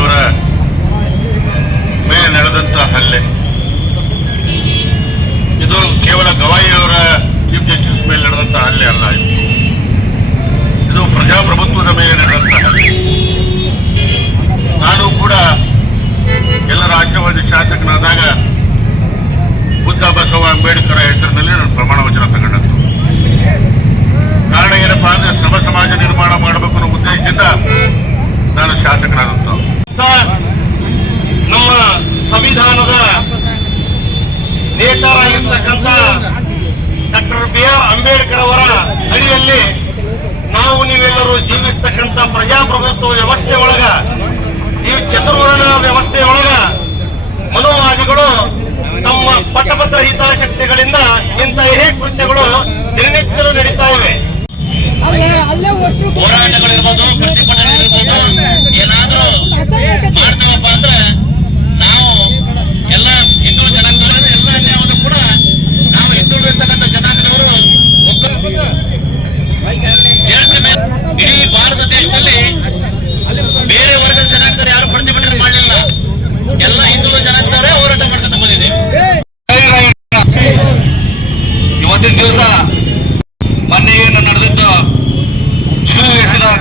ಅವರ ಮೇಲೆ ನಡೆದಂತ ಹಲ್ಲೆ. ಇದು ಕೇವಲ ಗವಾಯಿ ಅವರ ಚೀಫ್ ಜಸ್ಟಿಸ್ ಮೇಲೆ ನಡೆದಂತಹ ಹಲ್ಲೆ ಅಲ್ಲ ಇದು. ಪ್ರಜಾಪ್ರಭುತ್ವದ ಮೇಲೆ ನಡೆದಂತಹ ಹಲ್ಲೆ. ನಾನು ಕೂಡ ಎಲ್ಲರ ಆಶೀರ್ವಾದ ಶಾಸಕನಾದಾಗ ಬುದ್ಧ ಬಸವ ಅಂಬೇಡ್ಕರ್ ಹೆಸರಿನಲ್ಲಿ ನಾನು ಪ್ರಮಾಣ ವಚನ ತಗೊಂಡದ್ದು. ಕಾರಣ ಏನಪ್ಪಾ ಅಂದ್ರೆ ಸಮ ಸಮಾಜ ನಿರ್ಮಾಣ ಮಾಡಬೇಕು ಅನ್ನೋ ಉದ್ದೇಶದಿಂದ ನಾನು ಶಾಸಕನಾದಂತ ನಮ್ಮ ಸಂವಿಧಾನದ ನೇತಾರಾಗಿರ್ತಕ್ಕಂಥ ಡಾಕ್ಟರ್ ಬಿ ಆರ್ ಅಂಬೇಡ್ಕರ್ ಅವರ ಅಡಿಯಲ್ಲಿ ನಾವು ನೀವೆಲ್ಲರೂ ಜೀವಿಸ್ತಕ್ಕಂಥ ಪ್ರಜಾಪ್ರಭುತ್ವ ವ್ಯವಸ್ಥೆ ಒಳಗ, ಈ ಚತುರ್ವರ್ಣ ವ್ಯವಸ್ಥೆ ಒಳಗ ಮನೋವಾದಿಗಳು ತಮ್ಮ ಪಟ್ಟಭದ್ರ ಹಿತಾಸಕ್ತಿಗಳಿಂದ ಇಂತಹ ಕೃತ್ಯಗಳು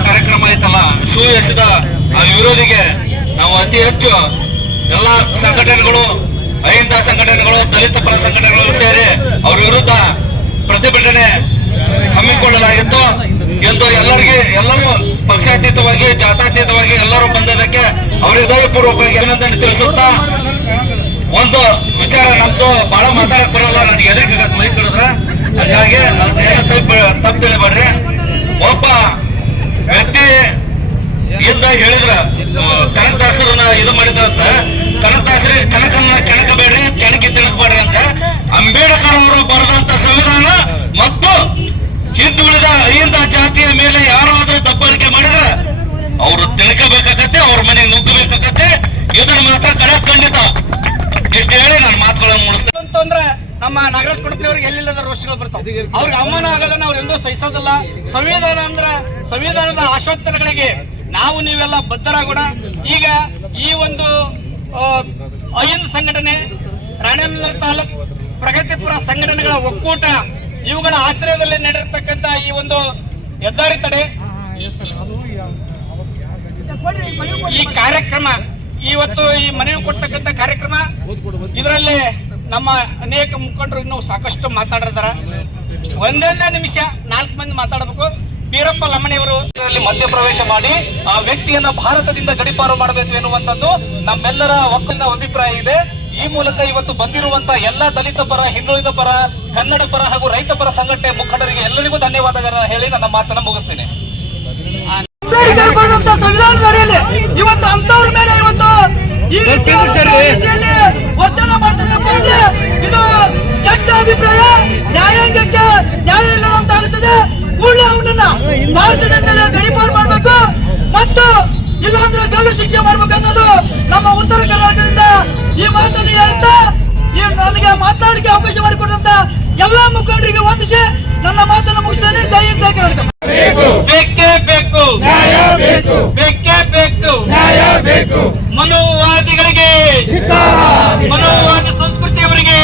ಕಾರ್ಯಕ್ರಮ ಐತಲ್ಲ ಶೂ ಎಸೆದ ಆ ವಿರೋಧಿಗೆ ನಾವು ಅತಿ ಹೆಚ್ಚು ಎಲ್ಲ ಸಂಘಟನೆಗಳು ಅಹಿಂದ ಸಂಘಟನೆಗಳು, ದಲಿತ ಪರ ಸಂಘಟನೆಗಳು ಸೇರಿ ಅವ್ರ ವಿರುದ್ಧ ಪ್ರತಿಭಟನೆ ಹಮ್ಮಿಕೊಳ್ಳಲಾಗಿತ್ತು. ಎಂದು ಎಲ್ಲರಿಗೆ, ಎಲ್ಲರೂ ಪಕ್ಷಾತೀತವಾಗಿ, ಜಾತಾತೀತವಾಗಿ ಎಲ್ಲರೂ ಬಂದದಕ್ಕೆ ಅವರಿಗೆ ಹೃದಯಪೂರ್ವಕವಾಗಿ ಅಭಿನಂದನೆ ತಿಳಿಸುತ್ತಾ ಒಂದು ವಿಚಾರ ನಮ್ದು ಬಹಳ ಮಾತಾಡಕ್ ಬರಲ್ಲ, ನನಗೆ ಎದಕ್ಕೆ ಮೈ ಕಡಿದ್ರ ಹಂಗಾಗಿ ತಪ್ಪು ತಪ್ಪು ತಿಳಿಬೇಡ್ರಿ. ಒಬ್ಬ ವ್ಯಕ್ತಿ ಇಂದ ಹೇಳಿದ್ರ ಕನಕದಾಸರನ್ನ ಇದು ಮಾಡಿದ್ರಂತ ಕನಕದಾಸರಿ ಕನಕನ್ನ ಕೆಣಕಬೇಡ್ರಿ, ಕೆಣಕಿ ತಿಣಕಬೇಡ್ರಿ ಅಂತ ಅಂಬೇಡ್ಕರ್ ಅವರು ಬರೆದಂತ ಸಂವಿಧಾನ ಮತ್ತು ಹಿಂದುಳಿದ ಅಹಿಂದ ಜಾತಿಯ ಮೇಲೆ ಯಾರಾದ್ರೂ ದಬ್ಬಾಳಿಕೆ ಮಾಡಿದ್ರೆ ಅವರು ತಿಳ್ಕಬೇಕಾಗತ್ತೆ, ಅವ್ರ ಮನೆಗೆ ನುಗ್ಗಬೇಕಾಗತ್ತೆ. ಇದನ್ನ ಮಾತ್ರ ಕಡೆ ಖಂಡಿತ. ಇಷ್ಟು ಹೇಳಿ ನಾನು ಮಾತುಗಳನ್ನು ಅಂತಂದ್ರೆ ನಮ್ಮ ನಾಗರಾಜ್ ಕುಟುಂಬದವ್ರಿಗೆ ಎಲ್ಲಿಲ್ಲದ ರೋಷಗಳು ಬರ್ತಾವೆ. ಅವ್ರಿಗೆ ಅವಮಾನ ಆಗೋದನ್ನ ಅವ್ರು ಎಂದೂ ಸಹಿಸೋದಿಲ್ಲ. ಸಂವಿಧಾನ ಅಂದ್ರ ಸಂವಿಧಾನದ ಆಶೋತ್ತರಗಳಿಗೆ ನಾವು ನೀವೆಲ್ಲ ಬದ್ಧರಾಗೋಣ. ಈಗ ಈ ಒಂದು ಅಹಿಂದ ಸಂಘಟನೆ ರಾಣೇಂದ್ರ ತಾಲೂಕ್ ಪ್ರಗತಿಪುರ ಸಂಘಟನೆಗಳ ಒಕ್ಕೂಟ ಇವುಗಳ ಆಶ್ರಯದಲ್ಲಿ ನಡೆದಿರ್ತಕ್ಕಂಥ ಈ ಒಂದು ಹೆದ್ದಾರಿ ತಡೆ. ಈ ಕಾರ್ಯಕ್ರಮ ಇವತ್ತು ಈ ಮನವಿ ಕೊಡ್ತಕ್ಕಂಥ ಕಾರ್ಯಕ್ರಮ, ಇದರಲ್ಲಿ ನಮ್ಮ ಅನೇಕ ಮುಖಂಡರು ಇನ್ನೂ ಸಾಕಷ್ಟು ಮಾತಾಡಿದಾರ ಒಂದೊಂದೇ ನಿಮಿಷ ನಾಲ್ಕು ಮಂದಿ ಮಾತಾಡಬೇಕು. ವೀರಪ್ಪ ಲಮ್ಮಣಿಯವರು ಇದರಲ್ಲಿ ಮಧ್ಯಪ್ರವೇಶ ಮಾಡಿ, ಆ ವ್ಯಕ್ತಿಯನ್ನ ಭಾರತದಿಂದ ಗಡಿಪಾರು ಮಾಡಬೇಕು ಎನ್ನುವಂಥದ್ದು ನಮ್ಮೆಲ್ಲರ ಒಕ್ಕಲಿನ ಅಭಿಪ್ರಾಯ ಇದೆ. ಈ ಮೂಲಕ ಇವತ್ತು ಬಂದಿರುವಂತ ಎಲ್ಲಾ ದಲಿತ ಪರ, ಹಿಂದುಳಿದ ಪರ, ಕನ್ನಡ ಪರ ಹಾಗೂ ರೈತ ಪರ ಸಂಘಟನೆ ಮುಖಂಡರಿಗೆ ಎಲ್ಲರಿಗೂ ಧನ್ಯವಾದಗಳನ್ನು ಹೇಳಿ ನನ್ನ ಮಾತನ್ನ ಮುಗಿಸ್ತೀನಿ. ಇವತ್ತು ವರ್ತನೆ ಮಾಡ್ತದೆ ಇದು? ಕೆಟ್ಟ ಅಭಿಪ್ರಾಯ. ನ್ಯಾಯಾಂಗಕ್ಕೆ ನ್ಯಾಯ ಇಲ್ಲದಂತಾಗುತ್ತದೆ ಕೂಡಲೇ ಅವನನ್ನ ಭಾರತದ ಮೇಲೆ ಗಡಿಪಾರು ಮಾಡಬೇಕು. ಮತ್ತು ಇಲ್ಲಾಂದ್ರೆ ಗಲ್ಲು ಶಿಕ್ಷೆ ಮಾಡ್ಬೇಕು ಅನ್ನೋದು ನಮ್ಮ ಉತ್ತರ ಕರ್ನಾಟಕದಿಂದ ಈ ಮಾತನ್ನು ಹೇಳ್ತಾ ಈ ನನಗೆ ಮಾತನಾಡಲಿಕ್ಕೆ ಅವಕಾಶ ಮಾಡಿಕೊಟ್ಟಂತ ಎಲ್ಲಾ ಮುಖಂಡರಿಗೆ ವಂದಿಸಿ ನನ್ನ ಮಾತನ್ನು ಮುಗಿಸ್ತೇನೆ. ಜೈ ಜೈ ಕರ್ನಾಟಕ. ಬೇಕೇ. ಬೇಕು ನ್ಯಾಯ ಬೇಕು. ಬೇಕೇ ಬೇಕು. ನ್ಯಾಯ ಬೇಕು. ಜಾತಿಗಳಿಗೆ ಮನೋವಾದ ಸಂಸ್ಕೃತಿಯವರಿಗೆ